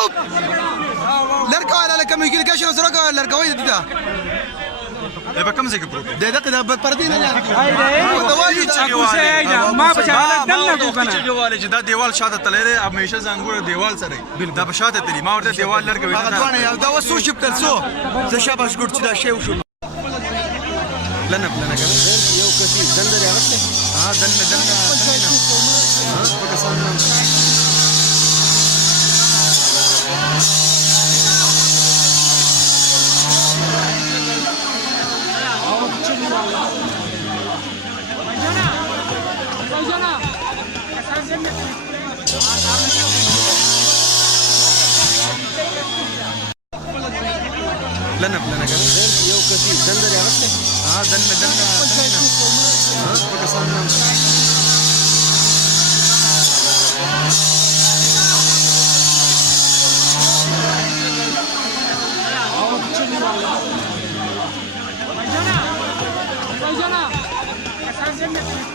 شوف لركو على كم يجي لك اشرس ركو لركو ده ده كم زي كبرو ده كده بردين ما بشا دلنا كنا جوال جدا دیوال شاته تلره همیشه زنګور دیوال سره دا بشاته تلی ما ورته دیوال لرګوي هغه دوانه یو دا وسو شپتل سو زه شاباش ګور چې دا شی وشو لنه کنه یو کسي دندر راغله ها دنه ها پکې سم لنه کنه یو کسي دندر راغله ها دنه ها پکې سم Jana,